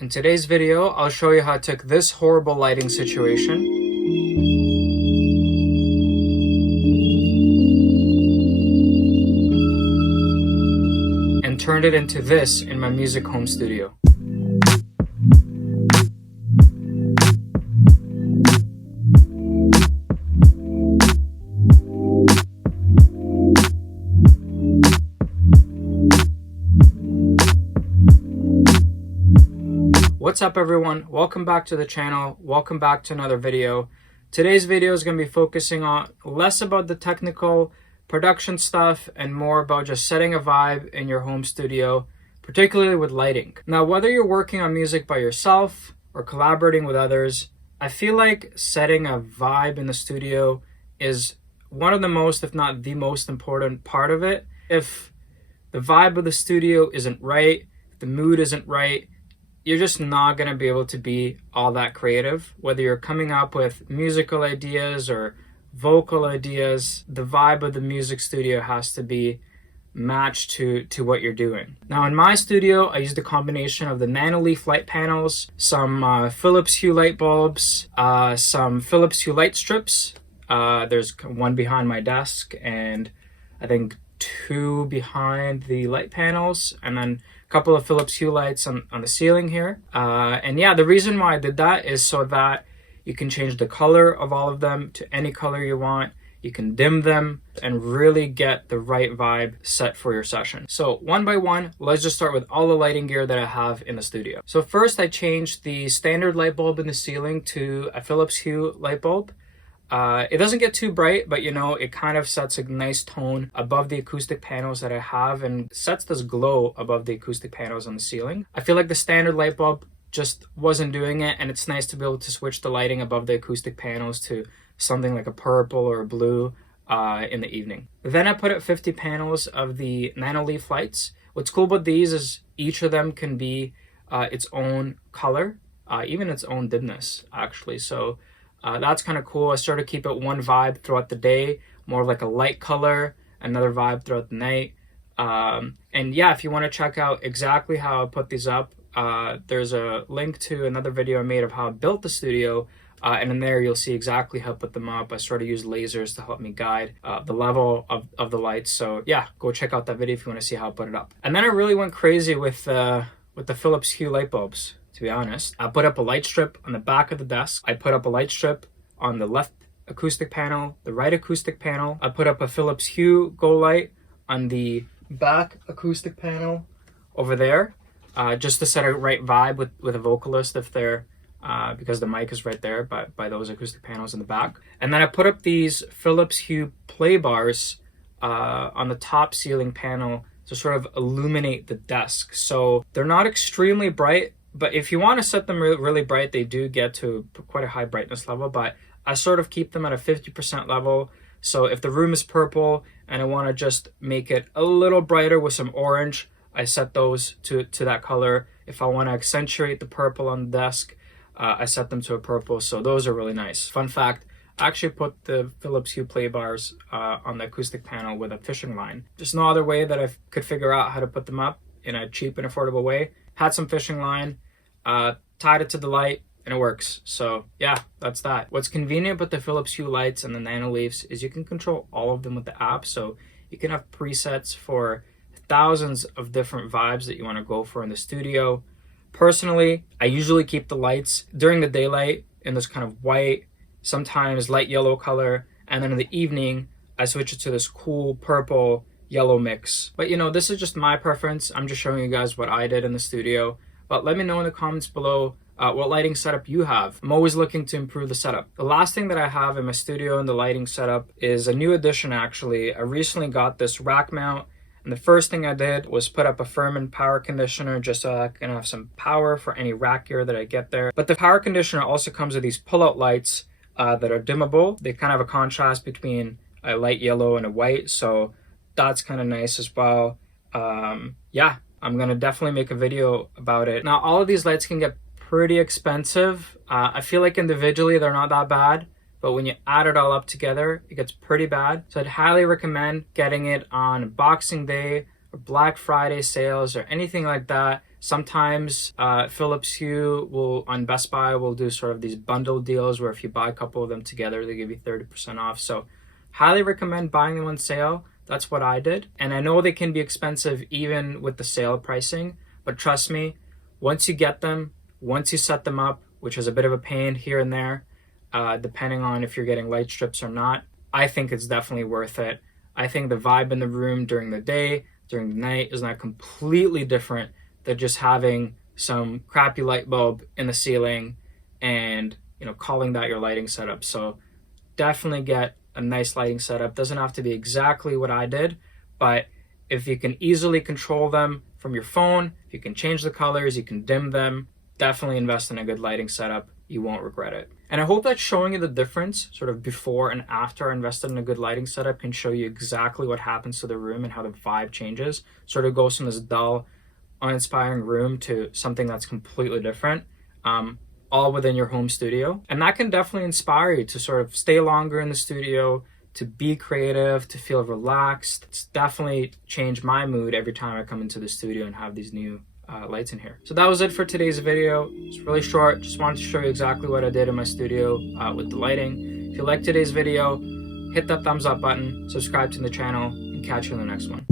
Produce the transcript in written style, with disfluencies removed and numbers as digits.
In today's video, I'll show you how I took this horrible lighting situation and turned it into this in my music home studio. What's up everyone, welcome back to the channel, welcome back to another video. Today's video is going to be focusing on less about the technical production stuff and more about just setting a vibe in your home studio, particularly with lighting. Now, whether you're working on music by yourself or collaborating with others, I feel like setting a vibe in the studio is one of the most, if not the most important part of it. If the vibe of the studio isn't right, if the mood isn't right, you're just not going to be able to be all that creative. Whether you're coming up with musical ideas or vocal ideas, the vibe of the music studio has to be matched to what you're doing. Now in my studio, I used a combination of the Nanoleaf Light Panels, some Philips Hue Light Bulbs, some Philips Hue Light Strips. There's one behind my desk and I think two behind the light panels, and then couple of Philips Hue lights on the ceiling here. And yeah, the reason why I did that is so that you can change the color of all of them to any color you want. You can dim them and really get the right vibe set for your session. So one by one, let's just start with all the lighting gear that I have in the studio. So first I changed the standard light bulb in the ceiling to a Philips Hue light bulb. It doesn't get too bright, but you know, it kind of sets a nice tone above the acoustic panels that I have and sets this glow above the acoustic panels on the ceiling. I feel like the standard light bulb just wasn't doing it, and it's nice to be able to switch the lighting above the acoustic panels to something like a purple or a blue in the evening. Then I put up 50 panels of the Nanoleaf Lights. What's cool about these is each of them can be its own color, even its own dimness actually. So that's kind of cool. I sort of keep it one vibe throughout the day, more of like a light color, another vibe throughout the night. And yeah, if you want to check out exactly how I put these up, there's a link to another video I made of how I built the studio. And in there, you'll see exactly how I put them up. I sort of use lasers to help me guide the level of the lights. So yeah, go check out that video if you want to see how I put it up. And then I really went crazy with the Philips Hue light bulbs. To be honest, I put up a light strip on the back of the desk. I put up a light strip on the left acoustic panel, the right acoustic panel. I put up a Philips Hue GO light on the back acoustic panel over there, just to set a right vibe with a vocalist if they're, because the mic is right there by those acoustic panels in the back. And then I put up these Philips Hue Play Bars on the top ceiling panel to sort of illuminate the desk. So they're not extremely bright, but if you want to set them really bright, they do get to quite a high brightness level, but I sort of keep them at a 50% level. So if the room is purple and I want to just make it a little brighter with some orange, I set those to that color. If I want to accentuate the purple on the desk, I set them to a purple. So those are really nice. Fun fact, I actually put the Philips Hue Play Bars on the acoustic panel with a fishing line. Just no other way that I could figure out how to put them up in a cheap and affordable way. Had some fishing line, tied it to the light, and it works. So yeah, that's that. What's convenient with the Philips Hue Lights and the Nanoleafs is you can control all of them with the app. So you can have presets for thousands of different vibes that you want to go for in the studio. Personally, I usually keep the lights during the daylight in this kind of white, sometimes light yellow color, and then in the evening, I switch it to this cool purple yellow mix. But you know, this is just my preference. I'm just showing you guys what I did in the studio. But let me know in the comments below what lighting setup you have. I'm always looking to improve the setup. The last thing that I have in my studio in the lighting setup is a new addition actually. I recently got this rack mount, and the first thing I did was put up a Furman power conditioner just so I can have some power for any rack gear that I get there. But the power conditioner also comes with these pull-out lights that are dimmable. They kind of have a contrast between a light yellow and a white, so that's kind of nice as well. Yeah, I'm gonna definitely make a video about it. Now, all of these lights can get pretty expensive. I feel like individually they're not that bad, but when you add it all up together, it gets pretty bad. So I'd highly recommend getting it on Boxing Day or Black Friday sales or anything like that Sometimes Philips Hue will, on Best Buy, will do sort of these bundle deals where if you buy a couple of them together, they give you 30% off. So highly recommend buying them on sale. That's what I did. And I know they can be expensive even with the sale pricing, but trust me, once you get them, once you set them up, which is a bit of a pain here and there, depending on if you're getting light strips or not, I think it's definitely worth it. I think the vibe in the room during the day, during the night is not completely different than just having some crappy light bulb in the ceiling and, you know, calling that your lighting setup. So definitely get a nice lighting setup. Doesn't have to be exactly what I did, but if you can easily control them from your phone, if you can change the colors, you can dim them, definitely invest in a good lighting setup. You won't regret it. And I hope that showing you the difference sort of before and after I invested in a good lighting setup can show you exactly what happens to the room and how the vibe changes. Sort of goes from this dull, uninspiring room to something that's completely different, all within your home studio. And that can definitely inspire you to sort of stay longer in the studio, to be creative, to feel relaxed. It's definitely changed my mood every time I come into the studio and have these new lights in here. So that was it for today's video. It's really short. Just wanted to show you exactly what I did in my studio with the lighting. If you liked today's video, hit that thumbs up button, subscribe to the channel, and catch you in the next one.